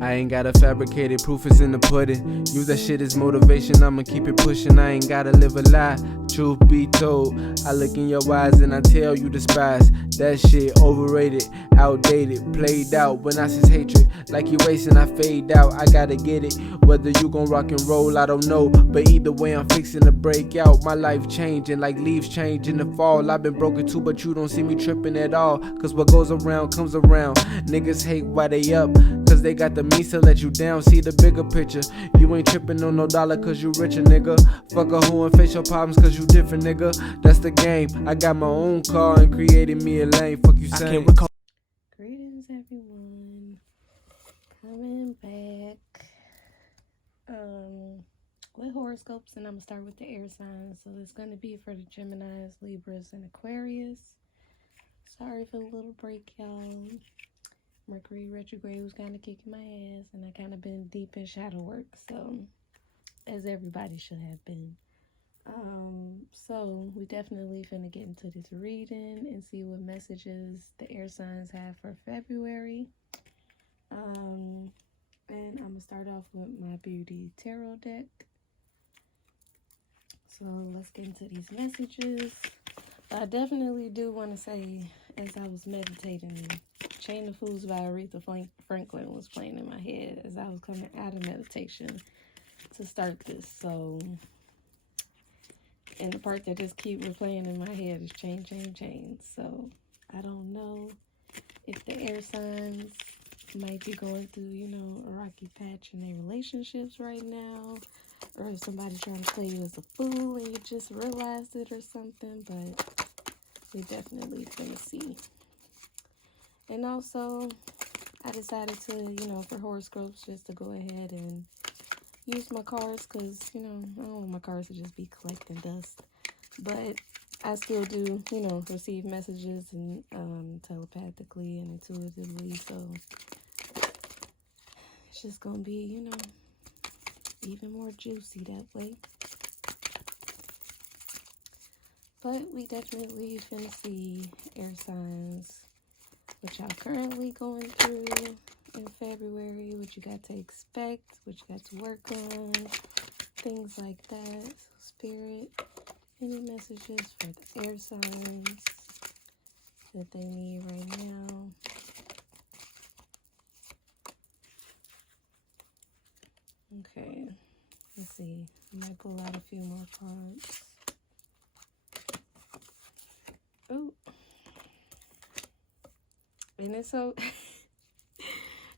I ain't gotta fabricate it, proof is in the pudding. Use that shit as motivation, I'ma keep it pushing. I ain't gotta live a lie, truth be told. I look in your eyes and I tell you despise. That shit overrated, outdated, played out. When I sense hatred, like you racing, I fade out. I gotta get it, whether you gon' rock and roll, I don't know. But either way, I'm fixing to break out. My life changing like leaves change in the fall. I've been broken too, but you don't see me tripping at all. Cause what goes around comes around. Niggas hate why they up, cause they got the means to let you down. See the bigger picture. You ain't tripping on no dollar cause you richer, nigga. Fuck a hoe and face your problems cause you different, nigga. That's the game. I got my own car and created me a lane. Fuck you saying? Greetings, everyone. Coming back with horoscopes, and I'm gonna start with the air signs. So it's gonna be for the Geminis, Libras, and Aquarius. Sorry for the little break, y'all. Mercury retrograde was kind of kicking my ass, and I kind of been deep in shadow work, so as everybody should have been. So we definitely finna get into this reading and see what messages the air signs have for February. And I'm gonna start off with my beauty tarot deck. So let's get into these messages. I definitely do want to say, as I was meditating, Chain of Fools by Aretha Franklin was playing in my head as I was coming out of meditation to start this. So, and the part that just keep replaying in my head is chain, chain, chain. So I don't know if the air signs might be going through, a rocky patch in their relationships right now, or if somebody's trying to play you as a fool and you just realized it or something, but we definitely gonna see. And also, I decided to, for horoscopes, just to go ahead and use my cards, because, I don't want my cards to just be collecting dust. But I still do, receive messages and telepathically and intuitively, so it's just gonna be, even more juicy that way. But we definitely finna see air signs, what y'all currently going through in February, what you got to expect, what you got to work on, things like that. So Spirit, any messages for the air signs that they need right now? Okay, let's see. I might pull out a few more cards. Ooh. And it's so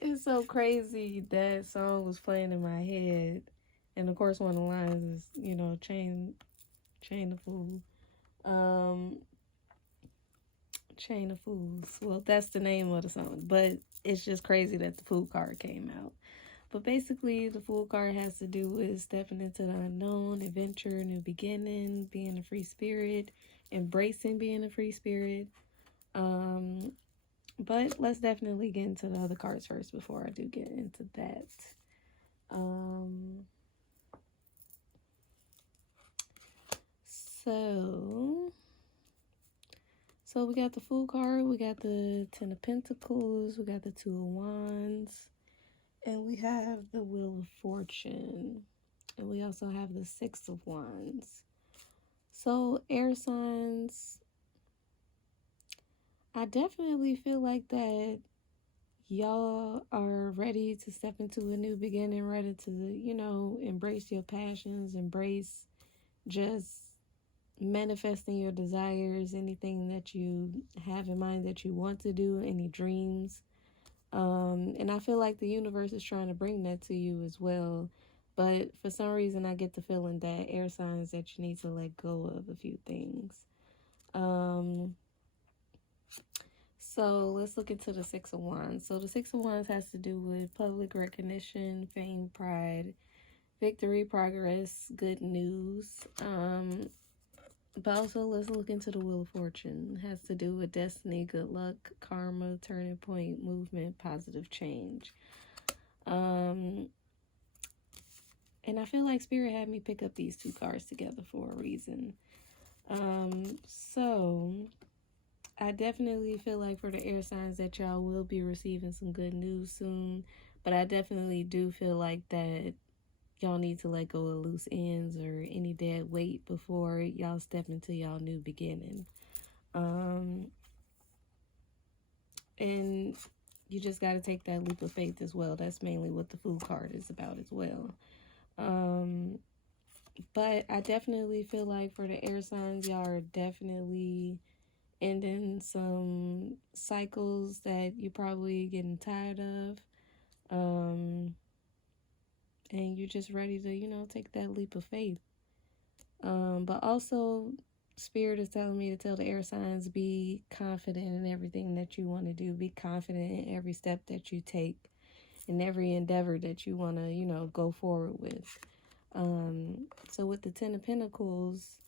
it's so crazy that song was playing in my head. And of course one of the lines is, chain of fools. Chain of Fools. Well, that's the name of the song, but it's just crazy that the Fool card came out. But basically, the Fool card has to do with stepping into the unknown, adventure, new beginning, being a free spirit, embracing being a free spirit. But let's definitely get into the other cards first before I do get into that. So we got the Fool card, we got the Ten of Pentacles, we got the Two of Wands, and we have the Wheel of Fortune, and we also have the Six of Wands. So air signs, I definitely feel like that y'all are ready to step into a new beginning, ready to, embrace your passions, embrace just manifesting your desires, anything that you have in mind that you want to do, any dreams. And I feel like the universe is trying to bring that to you as well. But for some reason, I get the feeling that air signs that you need to let go of a few things. So let's look into the Six of Wands. So the Six of Wands has to do with public recognition, fame, pride, victory, progress, good news. But also let's look into the Wheel of Fortune. It has to do with destiny, good luck, karma, turning point, movement, positive change. And I feel like Spirit had me pick up these two cards together for a reason. So I definitely feel like for the air signs that y'all will be receiving some good news soon. But I definitely do feel like that y'all need to let go of loose ends or any dead weight before y'all step into y'all new beginning. And you just got to take that leap of faith as well. That's mainly what the Fool card is about as well. But I definitely feel like for the air signs, y'all are definitely ending some cycles that you're probably getting tired of. And you're just ready to, take that leap of faith. But also, Spirit is telling me to tell the air signs, be confident in everything that you want to do. Be confident in every step that you take, in every endeavor that you want to, go forward with. So with the Ten of Pentacles,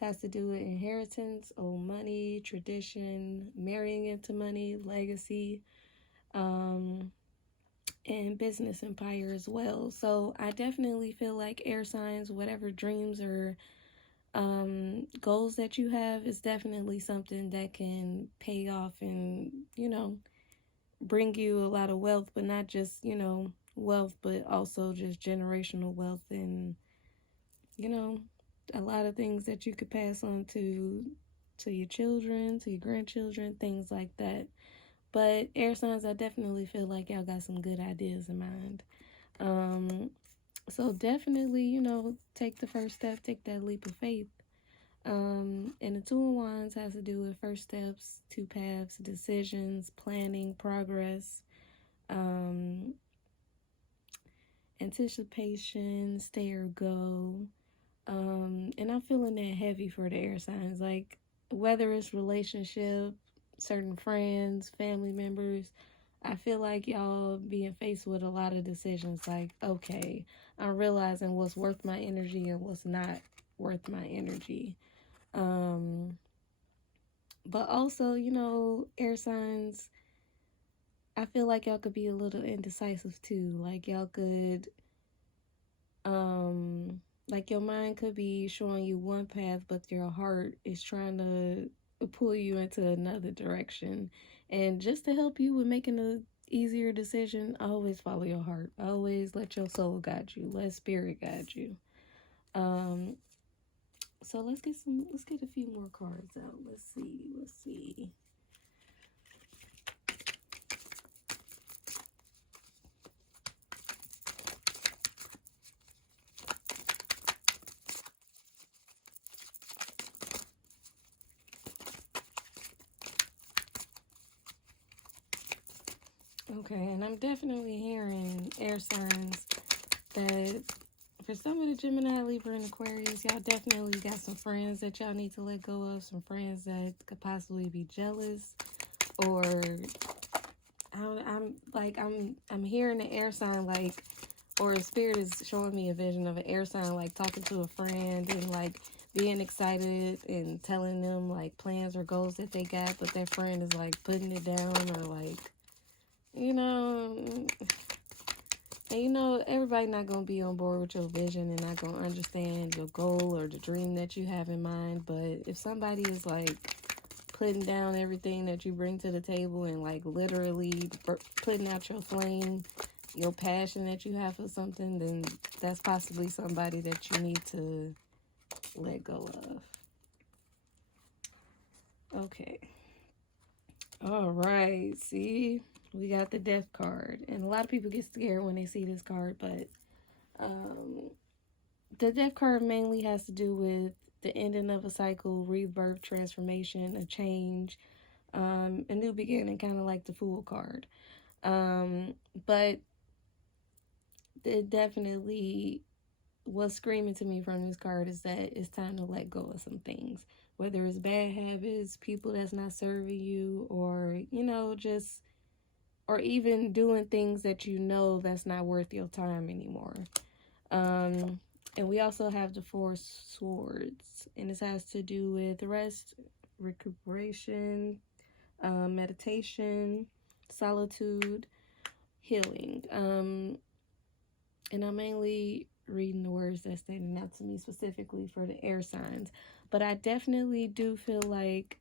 it has to do with inheritance, old money, tradition, marrying into money, legacy, and business empire as well. So I definitely feel like air signs, whatever dreams or goals that you have, is definitely something that can pay off and, bring you a lot of wealth, but not just, wealth, but also just generational wealth and, a lot of things that you could pass on to your children, to your grandchildren, things like that. But air signs, I definitely feel like y'all got some good ideas in mind. So definitely, take the first step, take that leap of faith. And the Two of Wands has to do with first steps, two paths, decisions, planning, progress, anticipation, stay or go. And I'm feeling that heavy for the air signs, like whether it's relationship, certain friends, family members. I feel like y'all being faced with a lot of decisions, like, okay, I'm realizing what's worth my energy and what's not worth my energy. But also, air signs, I feel like y'all could be a little indecisive too. Like y'all could, like your mind could be showing you one path, but your heart is trying to pull you into another direction. And just to help you with making a easier decision, always follow your heart. Always let your soul guide you. Let spirit guide you. So let's get a few more cards out. Let's see. Okay, and I'm definitely hearing air signs that for some of the Gemini, Libra, and Aquarius, y'all definitely got some friends that y'all need to let go of. Some friends that could possibly be jealous, or I'm hearing the air sign like, or a spirit is showing me a vision of an air sign like talking to a friend and like being excited and telling them like plans or goals that they got, but their friend is like putting it down or like, and everybody not going to be on board with your vision and not going to understand your goal or the dream that you have in mind. But if somebody is like putting down everything that you bring to the table and like literally putting out your flame, your passion that you have for something, then that's possibly somebody that you need to let go of. Okay. All right. See? We got the Death card, and a lot of people get scared when they see this card, but the Death card mainly has to do with the ending of a cycle, rebirth, transformation, a change, a new beginning, kind of like the Fool card. But it definitely, what's screaming to me from this card is that it's time to let go of some things, whether it's bad habits, people that's not serving you, or just, or even doing things that that's not worth your time anymore. And we also have the Four Swords, and this has to do with rest, recuperation, meditation, solitude, healing. And I'm mainly reading the words that's standing out to me specifically for the air signs, but I definitely do feel like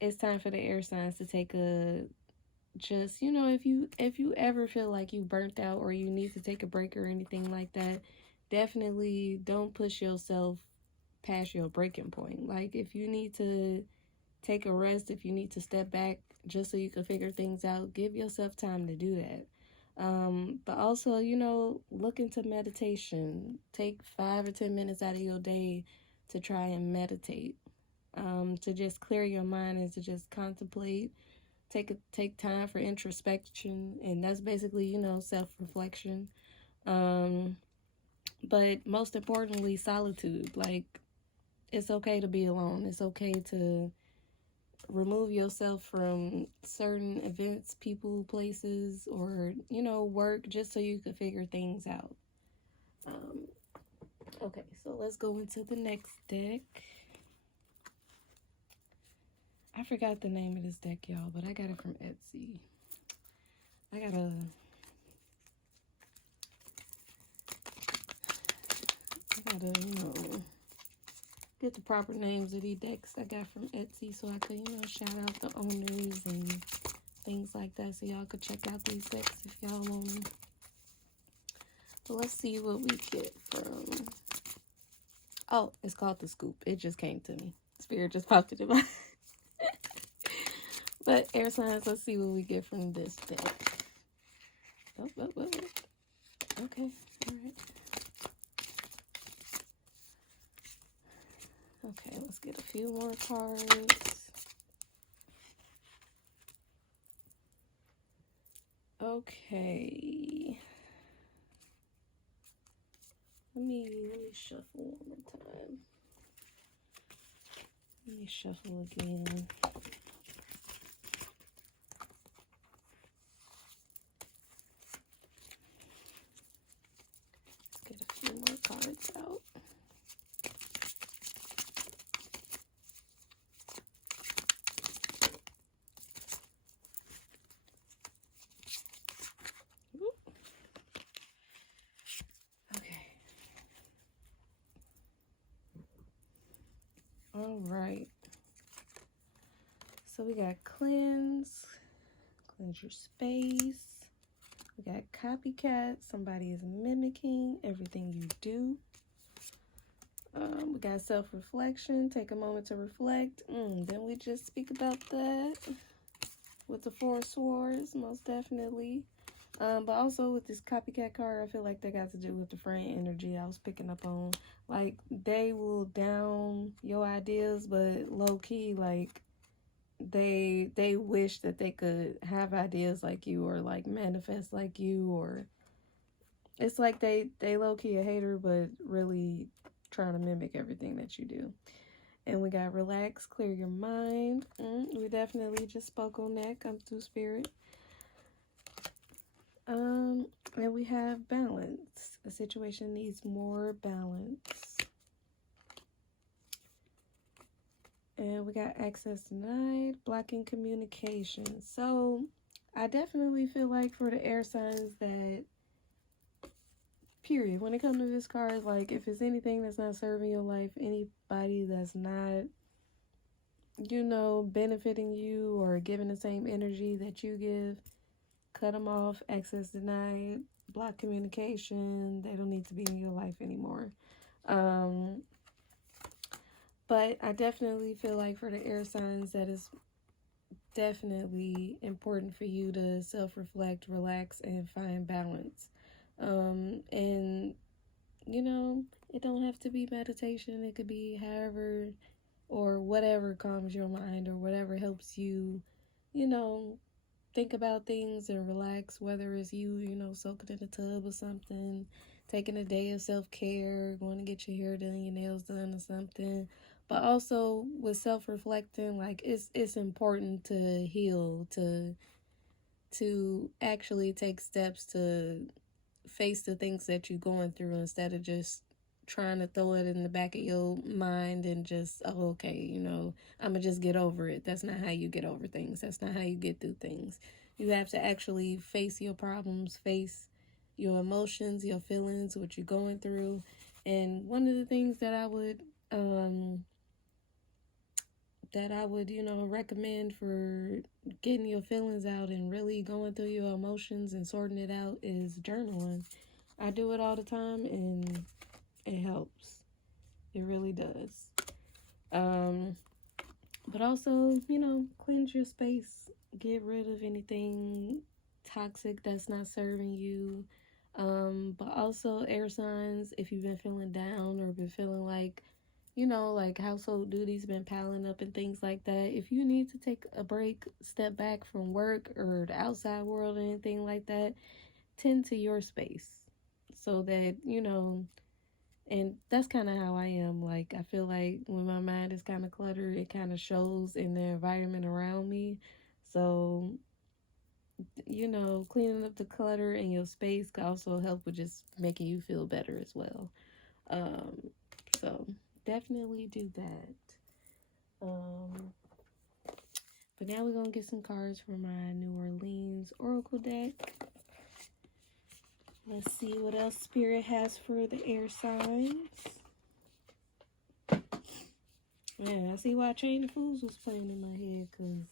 it's time for the air signs to take a just, if you ever feel like you burnt out or you need to take a break or anything like that, definitely don't push yourself past your breaking point. Like, if you need to take a rest, if you need to step back just so you can figure things out, give yourself time to do that. But also, look into meditation. Take 5 or 10 minutes out of your day to try and meditate, to just clear your mind and to just contemplate. Take time for introspection, and that's basically, self-reflection. Um, but most importantly, solitude. Like, it's okay to be alone. It's okay to remove yourself from certain events, people, places, or, work, just so you can figure things out. Okay, so let's go into the next deck. I forgot the name of this deck, y'all, but I got it from Etsy. I gotta get the proper names of these decks I got from Etsy so I could, shout out the owners and things like that, so y'all could check out these decks if y'all want them. But let's see what we get from... Oh, it's called The Scoop. It just came to me. Spirit just popped it in my... But air signs, let's see what we get from this deck. Oh. Okay, all right. Okay, let's get a few more cards. Okay. Let me shuffle one more time. Let me shuffle again. Let's get a few more cards out. All right. So we got cleanse your space. We got copycat, somebody is mimicking everything you do. We got self-reflection, take a moment to reflect. Then we just speak about that with the Four of Swords, most definitely. But also with this copycat card, I feel like that got to do with the friend energy I was picking up on. Like, they will down your ideas, but low-key, like, they wish that they could have ideas like you or, like, manifest like you, or it's like they low-key a hater, but really trying to mimic everything that you do. And we got relax, clear your mind. We definitely just spoke on that. Come through, spirit. And we have balance. A situation needs more balance. And we got access denied, blocking communication. So I definitely feel like for the air signs that, period, when it comes to this card, like, if it's anything that's not serving your life, anybody that's not, benefiting you or giving the same energy that you give, cut them off, access denied, block communication. They don't need to be in your life anymore. But I definitely feel like for the air signs that is definitely important for you to self-reflect, relax, and find balance. And, it don't have to be meditation. It could be however or whatever calms your mind or whatever helps you, think about things and relax, whether it's you, soaking in a tub or something, taking a day of self-care, going to get your hair done, your nails done or something. But also with self-reflecting, like, it's important to heal, to actually take steps to face the things that you're going through instead of just trying to throw it in the back of your mind and just, oh, okay, I'm gonna just get over it. That's not how you get over things. That's not how you get through things. You have to actually face your problems, face your emotions, your feelings, what you're going through. And one of the things that I would that I would, you know, recommend for getting your feelings out and really going through your emotions and sorting it out is journaling. I do it all the time and it helps. It really does. But also, you know, cleanse your space. Get rid of anything toxic that's not serving you. But also air signs, if you've been feeling down or been feeling like, you know, like household duties been piling up and things like that. If you need to take a break, step back from work or the outside world or anything like that, tend to your space so that, you know, and that's kind of how I am. Like, I feel like when my mind is kind of cluttered, it kind of shows in the environment around me. So, you know, cleaning up the clutter in your space can also help with just making you feel better as well. Um, so definitely do that. But now we're gonna get some cards for my New Orleans Oracle deck. Let's see what else Spirit has for the air signs. Man, I see why Chain of Fools was playing in my head, because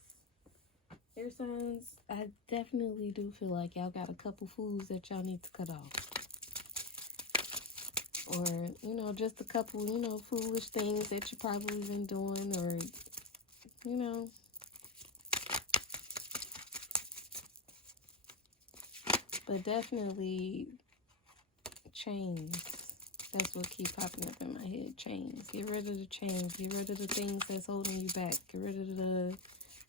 air signs, I definitely do feel like y'all got a couple fools that y'all need to cut off. Or, you know, just a couple, you know, foolish things that you probably been doing, or, you know. But definitely chains. That's what keep popping up in my head. Chains. Get rid of the chains. Get rid of the things that's holding you back. Get rid of the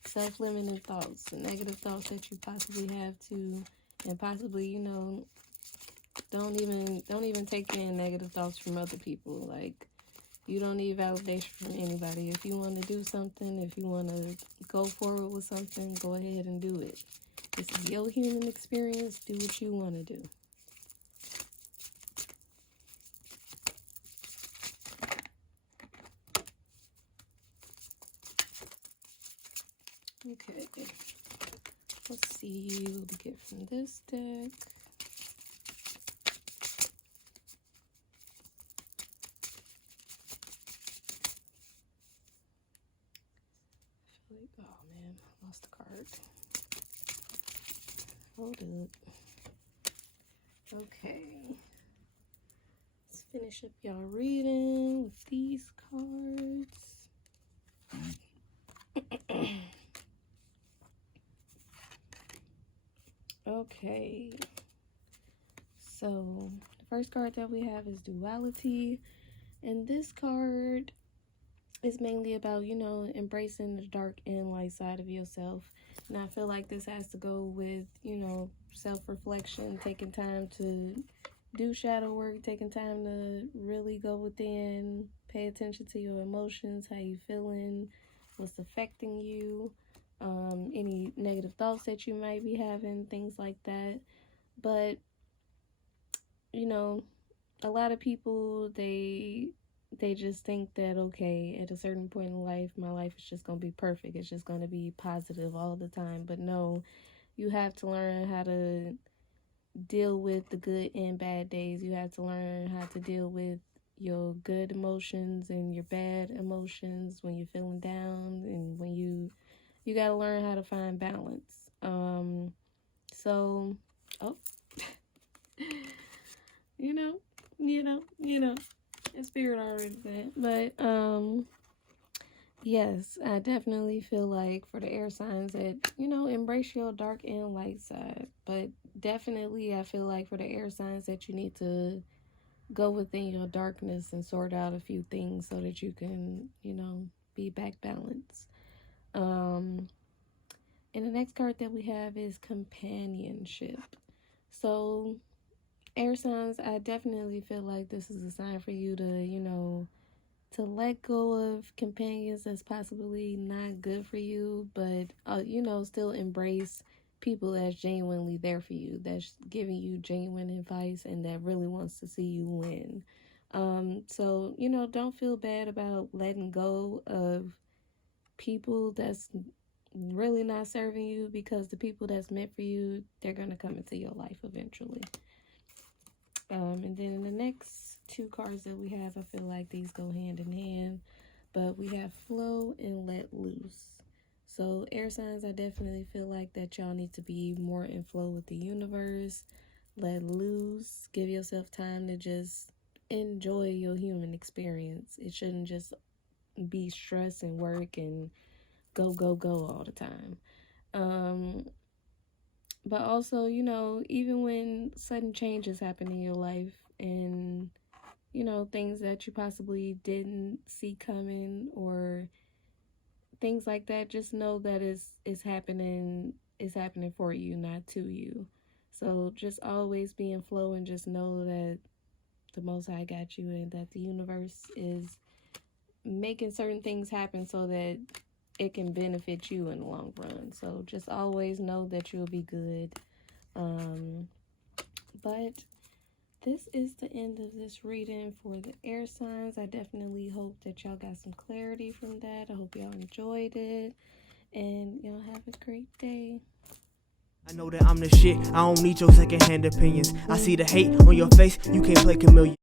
self-limiting thoughts, the negative thoughts that you possibly have to, and possibly, you know, don't even take in negative thoughts from other people. Like, you don't need validation from anybody. If you want to do something, if you want to go forward with something, go ahead and do it. This is your human experience. Do what you want to do. Okay. Let's see what we get from this deck. Oh man, I lost the card. Hold up. Okay. Let's finish up y'all reading with these cards. Okay. So, the first card that we have is Duality. And this card is mainly about, you know, embracing the dark and light side of yourself. And I feel like this has to go with, you know, self-reflection, taking time to do shadow work, taking time to really go within, pay attention to your emotions, how you feeling, what's affecting you, any negative thoughts that you might be having, things like that. But, you know, a lot of people, they just think that, okay, at a certain point in life, my life is just going to be perfect. It's just going to be positive all the time. But no, you have to learn how to deal with the good and bad days. You have to learn how to deal with your good emotions and your bad emotions when you're feeling down, and when you got to learn how to find balance. So, oh, you know, in spirit already said. But, yes, I definitely feel like for the air signs that, you know, embrace your dark and light side. But definitely I feel like for the air signs that you need to go within your darkness and sort out a few things so that you can, you know, be back balanced. And the next card that we have is Companionship. So, air signs, I definitely feel like this is a sign for you to, you know, to let go of companions that's possibly not good for you, but, you know, still embrace people that's genuinely there for you, that's giving you genuine advice and that really wants to see you win. So, you know, don't feel bad about letting go of people that's really not serving you, because the people that's meant for you, they're going to come into your life eventually. And then the next two cards that we have, I feel like these go hand in hand. But we have flow and let loose. So air signs, I definitely feel like that y'all need to be more in flow with the universe. Let loose. Give yourself time to just enjoy your human experience. It shouldn't just be stress and work and go all the time. But also, you know, even when sudden changes happen in your life and, you know, things that you possibly didn't see coming or things like that, just know that it's happening for you, not to you. So just always be in flow and just know that the Most High got you and that the universe is making certain things happen so that it can benefit you in the long run. So just always know that you'll be good. But this is the end of this reading for the air signs. I definitely hope that y'all got some clarity from that. I hope y'all enjoyed it. And y'all have a great day. I know that I'm the shit. I don't need your secondhand opinions. I see the hate on your face. You can't play chameleon.